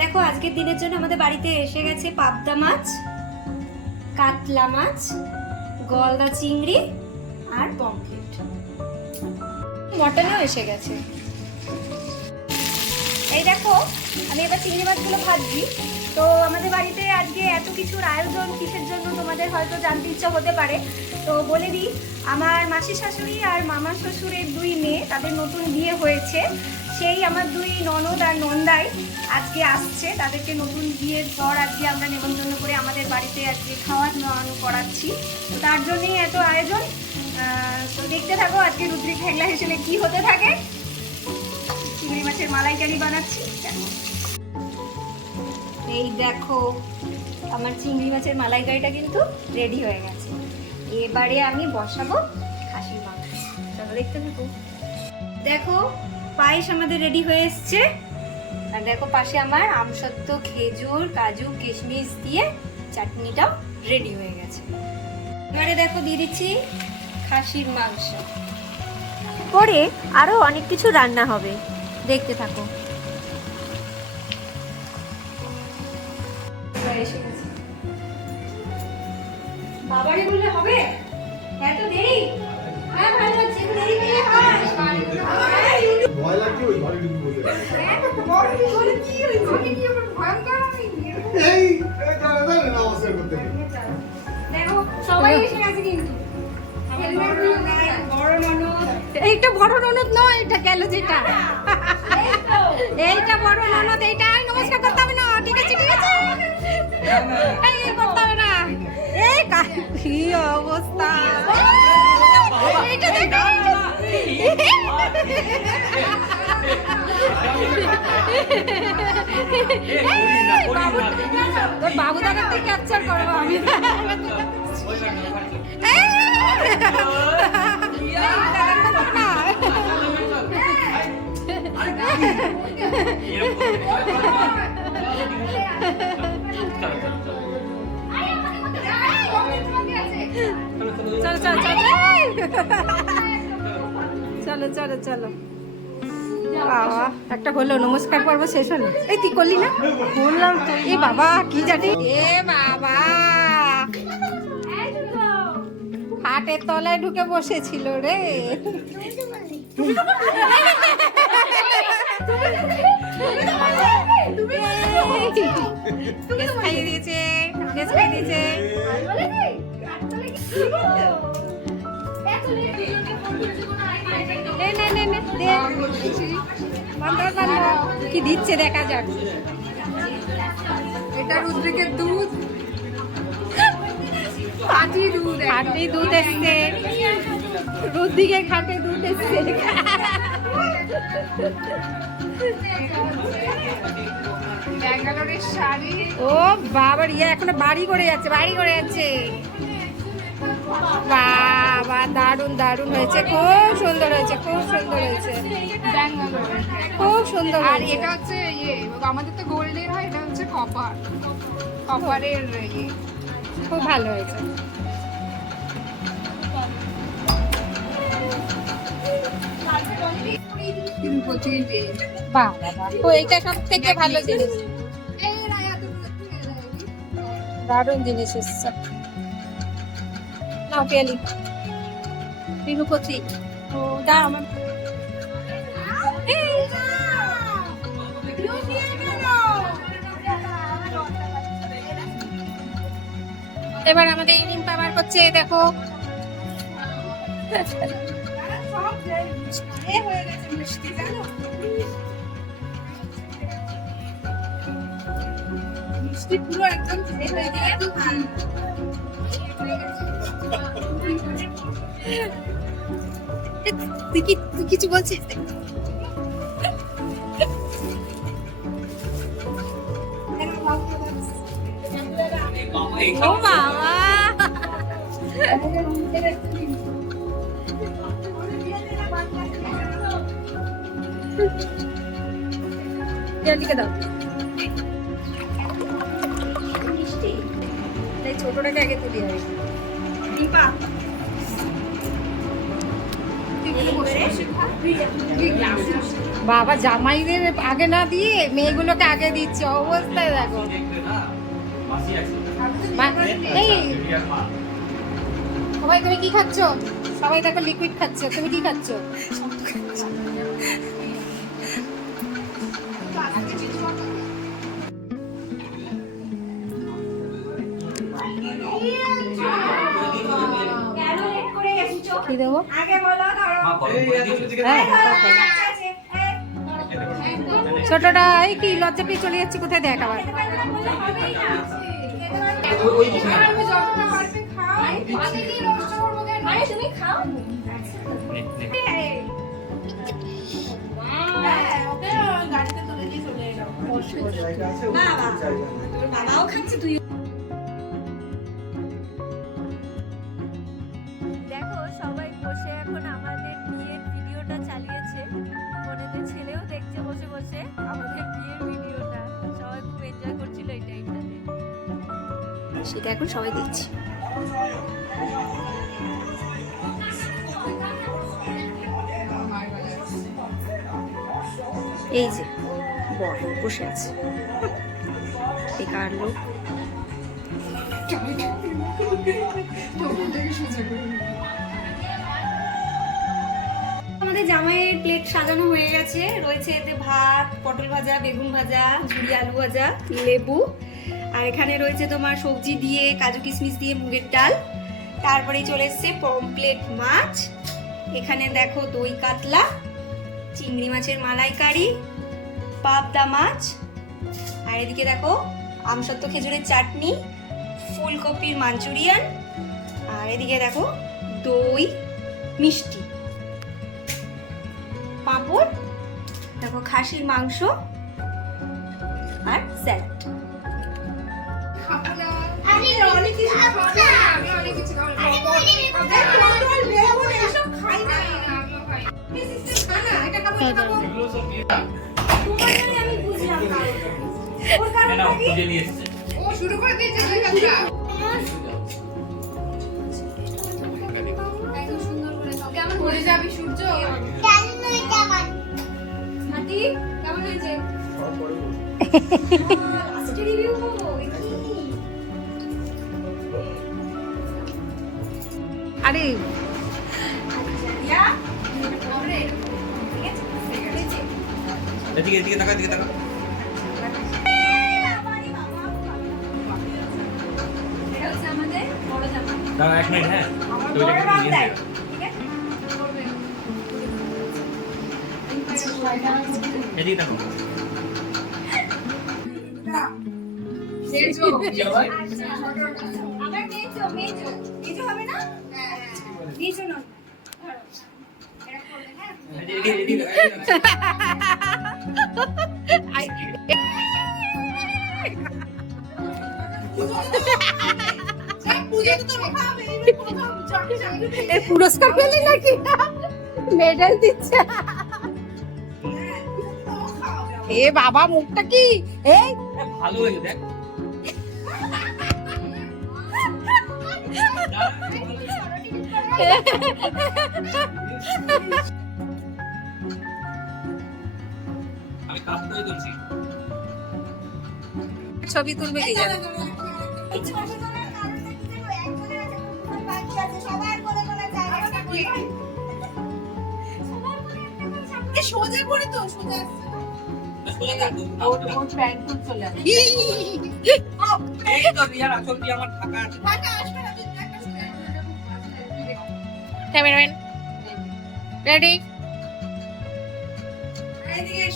দেখো, আজকের দিনের জন্য আমাদের বাড়িতে এসে গেছে পাবদা মাছ, কাতলা মাছ, গলদা চিংড়ি আর পমফ্লেট মটনও এসে গেছে। এই দেখো, আমি এবার চিংড়ি মাছগুলো ভাজছি। তো আমাদের বাড়িতে আজকে এত কিছুর আয়োজন কিসের জন্য তোমাদের হয়তো জানতে ইচ্ছা হতে পারে। তো বলে দিই, আমার মাসি শাশুড়ি আর মামা শ্বশুরের দুই মেয়ে, তাদের নতুন বিয়ে হয়েছে। সেই আমার দুই ননদ আর নন্দাই আজকে আসছে। তাদেরকে নতুন বিয়ের পর আজকে আমরা নেমন্তন্ন করে আমাদের বাড়িতে আজকে খাওয়া দাওয়ানো করাচ্ছি। তো তার জন্যই এত আয়োজন। তো দেখতে থাকো আজকে রুদ্রিক হেগলা হিসেবে কি হতে থাকে। চিংড়ি মাছের মালাইকারি বানাচ্ছি। এই দেখো, আমার চিংড়ি মাছের মালাইকারিটা কিন্তু রেডি হয়ে গেছে। এবারে আমি বসাবো খাসির মাংস। চলো দেখতে থাকো। দেখো পায়েস আমাদের রেডি হয়ে এসছে। আর দেখো পাশে আমার আমসত্ব খেজুর, কাজু, কিশমিশ দিয়ে চাটনিটাও রেডি হয়ে গেছে। এবারে দেখো দিয়ে দিচ্ছি খাসির মাংস। পরে আরও অনেক কিছু রান্না হবে। দেখতে থাকো। বাবারে বলে হবে? এত দেরি? হ্যাঁ ভালো হচ্ছে দেরি হয় এইটা। বড় ননদ, এইটা। নমস্কার করতে হবে না ঠিক আছে ঠিক আছে? এই করতে অবস্থা? এইটা দেখো। বাবু দাদাকে ক্যাপচার করব আমি চলো চলো চলো। চলো চলো বাবা, একটা হলো, নমস্কার পর্ব শেষ হলো। এই তুই করলি না? বললাম তো। এই বাবা, কি জানি? এ বাবা। হাটের তলায় ঢুকে বসেছিল রে। কি দিচ্ছে দেখা যাক এটা রুদ্রিকের দুধ খাঁটি দুধ। খাঁটি দুধ এসছে রুদ্দিকে খাটে দুধ এসছে ও বাবার ইয়ে এখনও বাড়ি করে যাচ্ছে বাড়ি করে যাচ্ছে। বাবা দারুণ দারুণ হয়েছে খুব সুন্দর হয়েছে খুব সুন্দর হয়েছে। খুব সুন্দর আর এটা হচ্ছে ইয়ে আমাদের তো গোল্ডের হয় এটা হচ্ছে কপার কপারের ইয়ে। খুব ভালো হয়েছে। বাহ ও থেকে ভালো জিনিস। দারুণ এসছে। নাও, পেয়ালি। ও দা এবার আমাদের রিম্পা বার করছে, দেখো। মিষ্টি পুরো একদম হয়ে গেছে তুই কি তুই কিছু বলছিস ও লিখে দাও। ছোটটাকে আগে তুলি দীপা। বাবা জামাইদের আগে না দিয়ে মেয়েগুলোকে আগে দিচ্ছে। অবস্থায় দেখো। সবাই তুমি কি খাচ্ছ? সবাই দেখো লিকুইড খাচ্ছে। তুমি কি খাচ্ছ। কি দেবো? হ্যাঁ আছে, এই, ছোটটা এই কি লজ্জা পেয়ে চলে যাচ্ছে কোথায় দেখ আবার? খেতে পারবে দেখো, সবাই বসে এখন আমাদের বিয়ের ভিডিওটা চালিয়েছে। ছেলেও দেখছে বসে বসে আমাদের বিয়ের ভিডিওটা। সবাই খুব এনজয় করছিল সেটা এখন সবাই দেখছি। এই যে। বর বসে আছে। বেকার লোক? আমাদের জামাইয়ের প্লেট সাজানো হয়ে গেছে। রয়েছে এতে ভাত, পটল ভাজা, বেগুন ভাজা ঝুড়ি আলু ভাজা, লেবু। আর এখানে রয়েছে তোমার সবজি দিয়ে কাজু কিশমিশ দিয়ে মুগের ডাল। তারপরেই চলে এসছে পমপ্লেট মাছ। এখানে দেখো দই কাতলা, চিংড়ি মাছের মালাইকারি পাবদা মাছ আর এদিকে দেখো আমসত্ব খেজুরের চাটনি ফুলকপির মাঞ্চুরিয়ান আর এদিকে দেখো দই মিষ্টি পাঁপড় দেখো খাসির মাংস আর স্যালাড খাই না, এটা শুরু করে দিয়েছে। কেমন যাবি সূর্য? হাতি কেমন হয়েছে? রিভিউ করব এ কি? আরে এদিকে এদিকে তাকা এদিকে তাকা দাঁড়া এক মিনিট হ্যাঁ আমার তো ওইটা বড় একটু বাপ নিয়ে দেয় নে। ঠিক আছে এদিকে তাকা সেজো এই পুরস্কার পেলি নাকি? মেডেল দিচ্ছে। এ বাবা মুখটা কি? এই। ভালো হয়েছে দেখ। ছবি তুলবে কি জানে? আছে, সবার কোলে কোলে জায়গা থাকে। সবার কোলে একটা করে সামনে সোজা করে তো সোজা সোজা থাক, চলে আসে। এই তো রিয়ার আসল দিয়ে আমার থাকা আছে। টাকা আসবে না তুই একটা সোজা ক্যামেরাম্যান রেডি?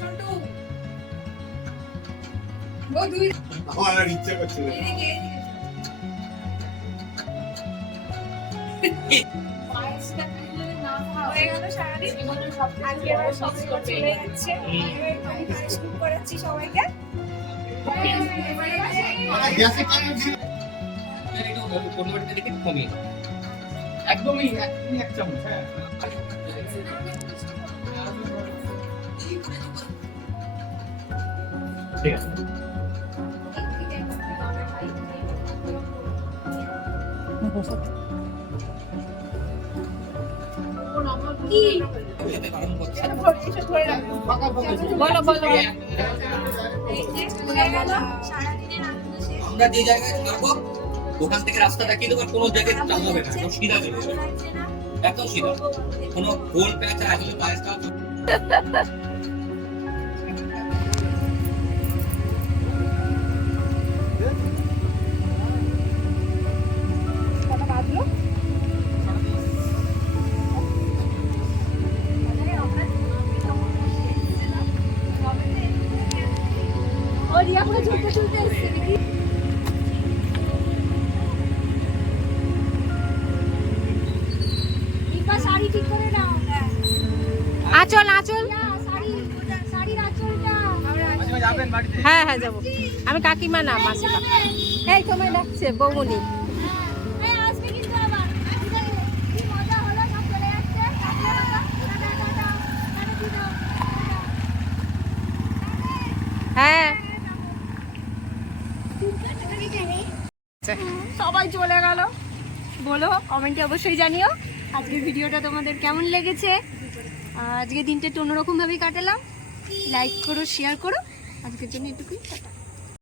সন্টু ও দুই। আমার ইচ্ছে করছে এদিকে। দাও। একদমই এক চামচ হ্যাঁ ঠিক আছে আমার কি? বলো বলো। আমরা যে জায়গায় থাকব ওখান থেকে রাস্তা দেখিয়ে দেবো কোনো জায়গায় চাপ হবে না। একদম সিধা চলে একদম সিধা। কোনো গোল প্যাচ আসলে পায়েসটা আচল আচল। হ্যাঁ হ্যাঁ যাব। আমি কাকিমা না মাসিমা এই তোমায় ডাকছে বৌমনি হ্যাঁ দাও হ্যাঁ। সবাই চলে গেল। বলো কমেন্টে অবশ্যই জানিও। আজকের ভিডিওটা তোমাদের কেমন লেগেছে? আর আজকের দিনটা একটু অন্যরকমভাবেই কাটালাম। লাইক করো শেয়ার করো। আজকের জন্য এটুকুই টাটা।